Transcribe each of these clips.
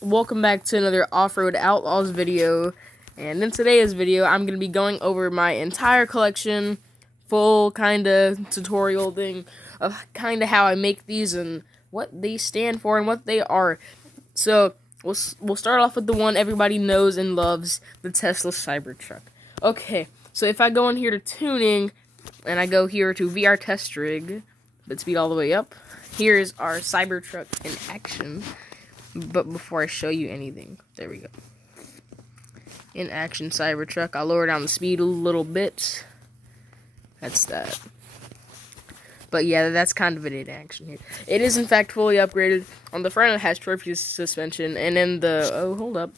Welcome back to another Off-Road Outlaws video. And in today's video, I'm going to be going over my entire collection, full kind of tutorial thing of kind of how I make these and what they stand for and what they are. So, we'll start off with the one everybody knows and loves, the Tesla Cybertruck. Okay, so if I go in here to tuning, and I go here to VR test rig, but speed all the way up, here's our Cybertruck in action. But before I show you anything, there we go. In action Cybertruck. I'll lower down the speed a little bit. That's that. But yeah, that's kind of it in action here. It is in fact fully upgraded. On the front it has trophy suspension, and in the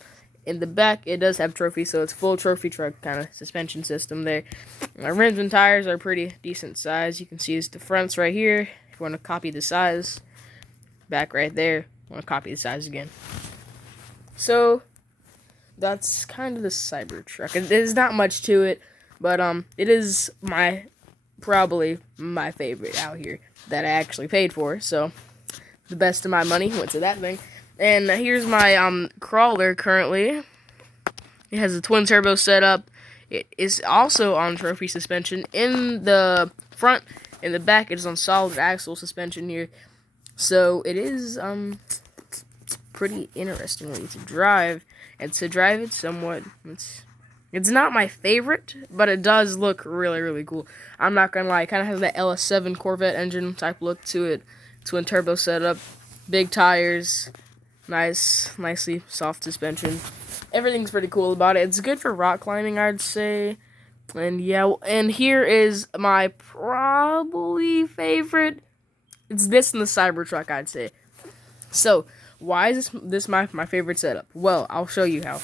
in the back it does have trophy, so it's full trophy truck kind of suspension system there. My rims and tires are pretty decent size. You can see it's the fronts right here. If you want to copy the size, back right there. I want to copy the size again. So that's kind of the Cybertruck. There's not much to it, but it is probably my favorite out here that I actually paid for. So the best of my money went to that thing. And here's my crawler currently. It has a twin turbo setup. It is also on trophy suspension. In the front, in the back, it is on solid axle suspension here. So it is pretty interestingly to drive, and to drive it somewhat, it's not my favorite, but it does look really, really cool. I'm not gonna lie, it kind of has that LS7 Corvette engine type look to it. Twin turbo setup, big tires, nicely soft suspension. Everything's pretty cool about it. It's good for rock climbing, I'd say. And yeah, and here is my probably favorite. It's this and the Cybertruck, I'd say. So, why is this my favorite setup? Well, I'll show you how.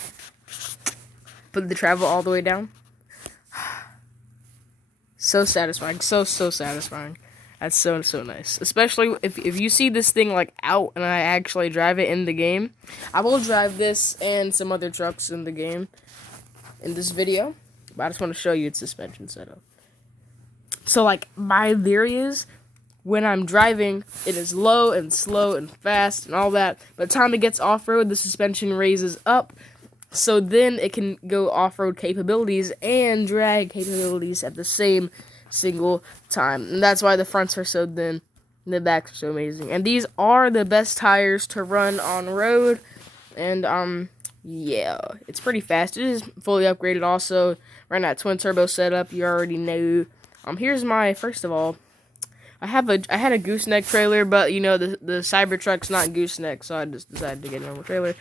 Put the travel all the way down. So satisfying. So satisfying. That's so nice. Especially if you see this thing like out and I actually drive it in the game. I will drive this and some other trucks in the game in this video. But I just want to show you its suspension setup. So like my theory is, when I'm driving, it is low and slow and fast and all that. By the time it gets off-road, the suspension raises up. So then it can go off-road capabilities and drag capabilities at the same single time. And that's why the fronts are so thin and the backs are so amazing. And these are the best tires to run on road. And, yeah, it's pretty fast. It is fully upgraded also. Running that twin turbo setup, you already know. Here's my, first of all, I had a gooseneck trailer, but you know the Cybertruck's not gooseneck, so I just decided to get a normal trailer.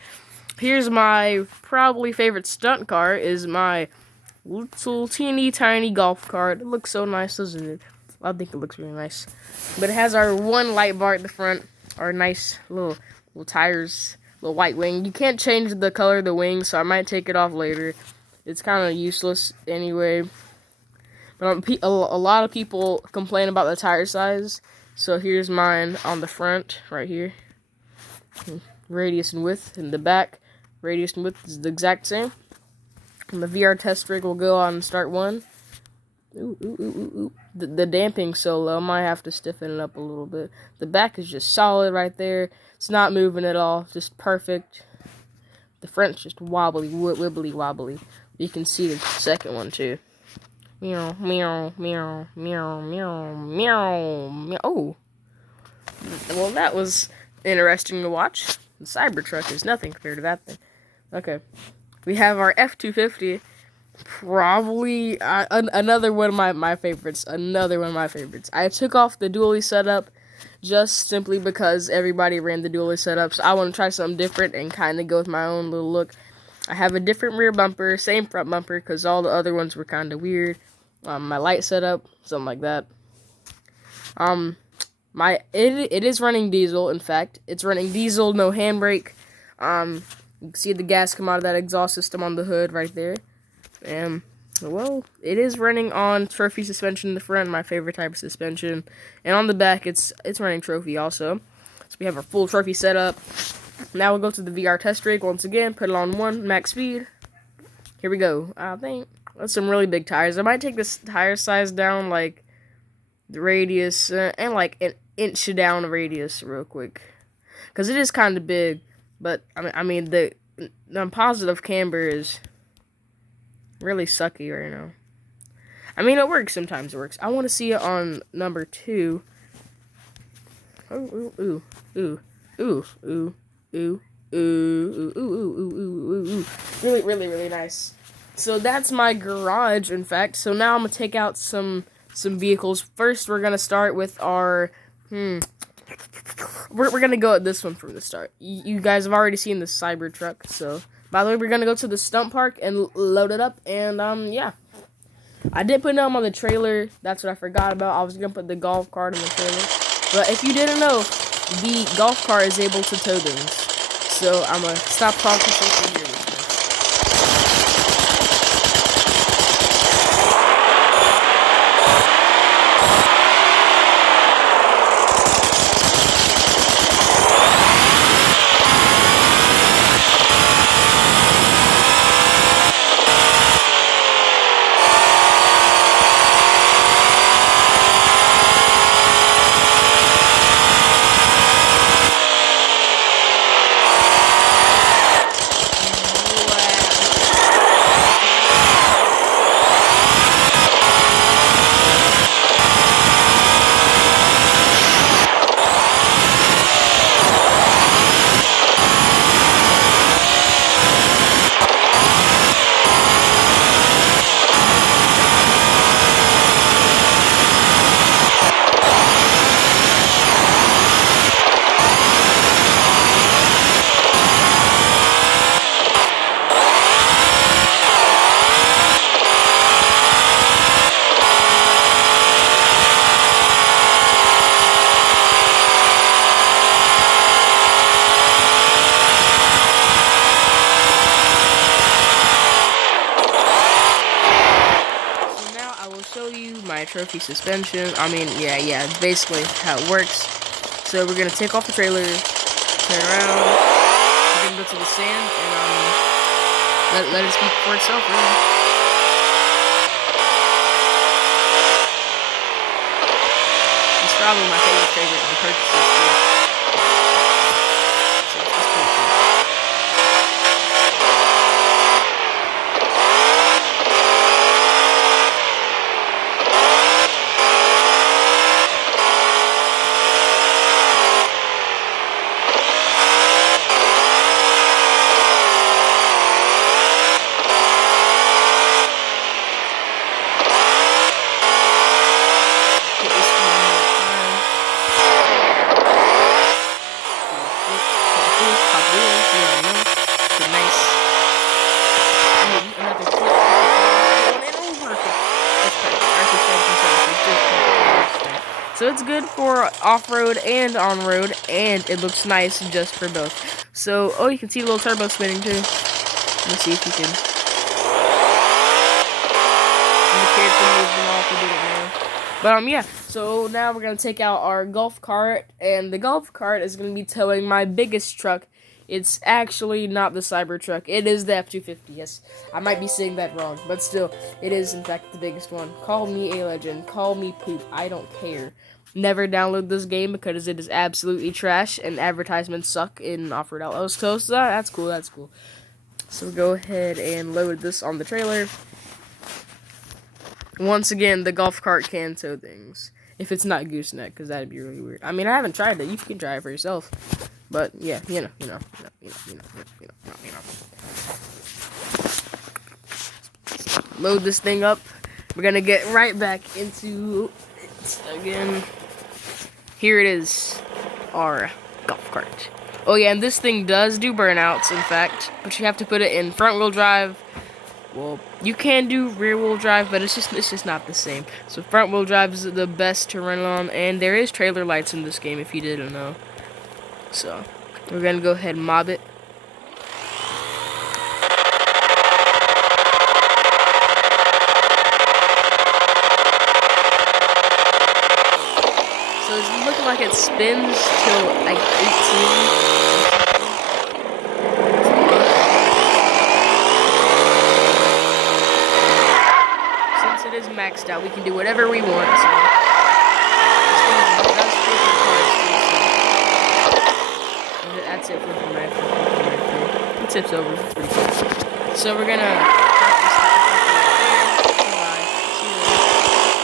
Here's my probably favorite stunt car, is my little teeny tiny golf cart. It looks so nice, doesn't it? I think it looks really nice. But it has our one light bar at the front, our nice little tires, little white wing. You can't change the color of the wing, so I might take it off later. It's kind of useless anyway. But a lot of people complain about the tire size, so here's mine on the front, right here. Radius and width. In the back, radius and width is the exact same. And the VR test rig will go on and start one. Ooh. The damping's so low, I might have to stiffen it up a little bit. The back is just solid right there. It's not moving at all, just perfect. The front's just wobbly, wibbly wobbly. You can see the second one too. Meow, meow, meow, meow, meow, meow, meow. Oh. Well, that was interesting to watch. The Cybertruck is nothing compared to that thing. Okay. We have our F-250. Probably another one of my favorites. Another one of my favorites. I took off the dually setup just simply because everybody ran the dually setup. So I want to try something different and kind of go with my own little look. I have a different rear bumper, same front bumper, because all the other ones were kind of weird. My light setup, something like that. It is running diesel. In fact, it's running diesel, no handbrake. You can see the gas come out of that exhaust system on the hood right there. And well, it is running on trophy suspension in the front, my favorite type of suspension, and on the back, it's running trophy also. So we have our full trophy setup. Now we'll go to the VR test rig once again. Put it on 1 max speed. Here we go. I think that's some really big tires. I might take this tire size down, like the radius, and like an inch down radius real quick, because it is kind of big. But I mean the positive camber is really sucky right now. I mean, it works sometimes. It works. I want to see it on number 2. Oh, ooh, ooh, ooh, ooh, ooh, ooh, ooh, ooh, ooh, ooh, ooh, ooh. Really, really, really nice. So that's my garage, in fact. So now I'm gonna take out some vehicles. First, we're gonna start with our We're gonna go at this one from the start. You guys have already seen the Cybertruck. So by the way, we're gonna go to the stump park and load it up. And yeah. I did put them on the trailer. That's what I forgot about. I was going to put the golf cart on the trailer. But if you didn't know, the golf cart is able to tow things. So I'm going to stop talking so you can hear this. Show you my trophy suspension. I mean, yeah, basically how it works. So we're gonna take off the trailer, turn around, we're gonna go to the sand, and let it speak for itself, really. It's probably my favorite on purchases too. So it's pretty cool. So it's good for off-road and on-road, and it looks nice just for both. So, oh, you can see a little turbo spinning too. Let's see if you can. But yeah, so now we're gonna take out our golf cart, and the golf cart is gonna be towing my biggest truck. It's actually not the Cybertruck. It is the F-250. Yes, I might be saying that wrong, but still, it is in fact the biggest one. Call me a legend. Call me poop. I don't care. Never download this game because it is absolutely trash and advertisements suck in offroad outlaws. So that's cool. That's cool. So go ahead and load this on the trailer. Once again, the golf cart can tow things. If it's not gooseneck, because that'd be really weird. I mean, I haven't tried it. You can try it for yourself. But yeah, you know. Load this thing up. We're gonna get right back into it again. Here it is, our golf cart. Oh yeah, and this thing does do burnouts, in fact, but you have to put it in front-wheel drive. Well, you can do rear-wheel drive, but it's just not the same. So front-wheel drive is the best to run on, and there is trailer lights in this game if you didn't know. So we're gonna go ahead and mob it. So it's looking like it spins till like 18. It is maxed out. We can do whatever we want. So that's it for my tips over pretty quick. So we're gonna and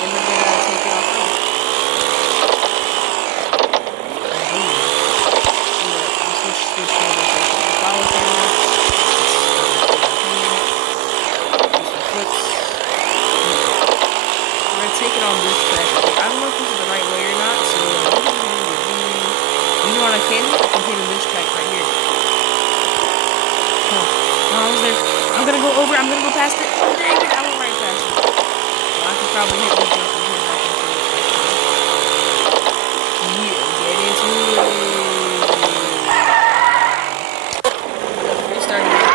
we're gonna take it off. Switch follow camera. We're gonna take it on this track. I don't know if this is the right way or not, so you want to continue this track right here. Oh, I was there. I'm gonna go over. I'm gonna go past it. Dang it! I went right past it. Well, I could probably hit this jump and hit back into it. Yeah, get into it. Restarting it.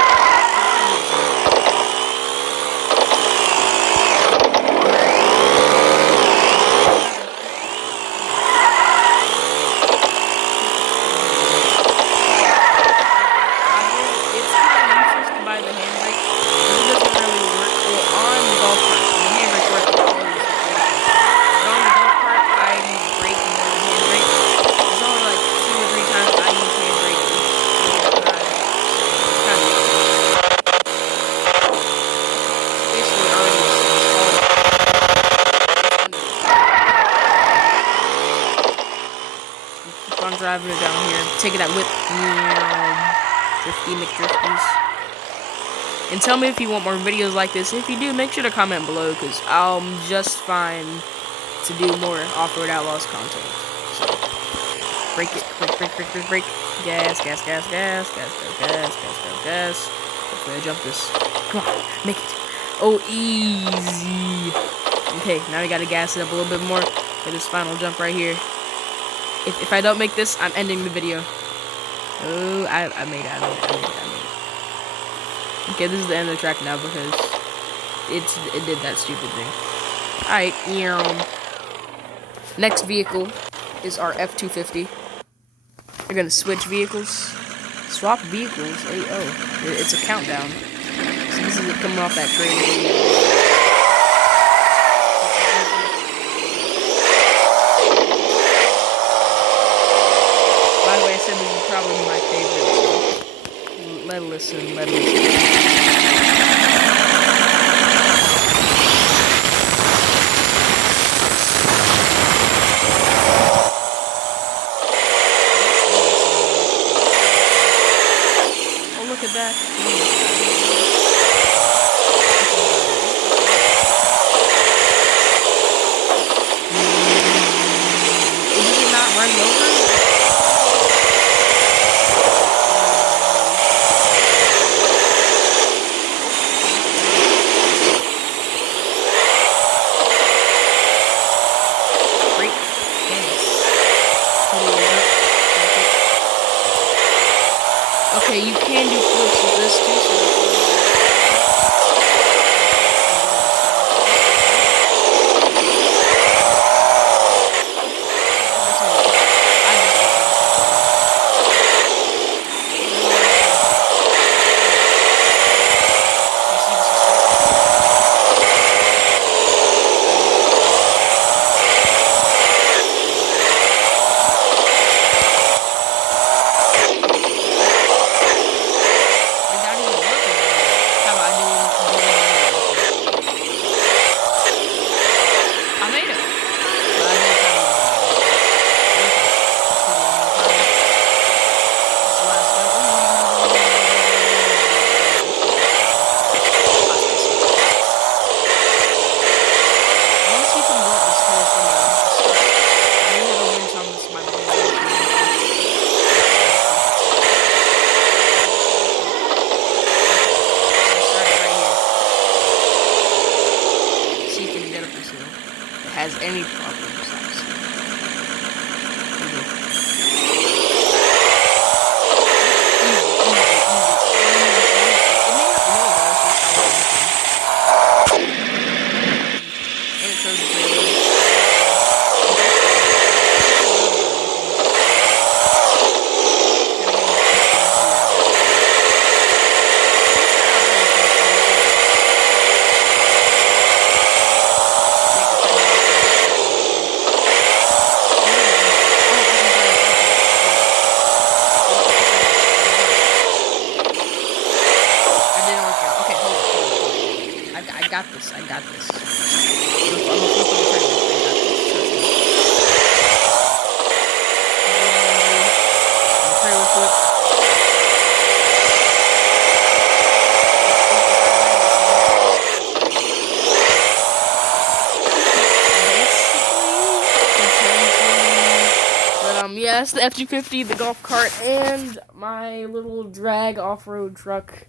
On driving it down here, taking that whip, 50 McDrifties. And tell me if you want more videos like this. If you do, make sure to comment below, because I'm just fine to do more Off-Road Outlaws content. So, break it, break. Gas. Hopefully I jump this. Come on, make it. Oh, easy. Okay, now we gotta gas it up a little bit more for this final jump right here. If I don't make this, I'm ending the video. Oh, I made it. Okay, this is the end of the track now because it did that stupid thing. Alright, next vehicle is our F-250. We're gonna switch vehicles. Swap vehicles. Oh, it's a countdown. So this is it coming off that trailer. By the way, I said this is probably my favorite. So let it listen. Oh, look at that. Did it not run over? Okay, you can do flips with this too, so has any problems. got this. I got this. I'm gonna flip on the trailer. I got this. Trust me. Trailer flip. Yeah, that's the F-250, the golf cart, and my little drag off-road truck.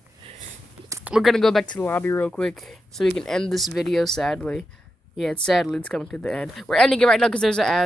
We're gonna go back to the lobby real quick so we can end this video, sadly. Yeah, sadly, it's coming to the end. We're ending it right now because there's an ad.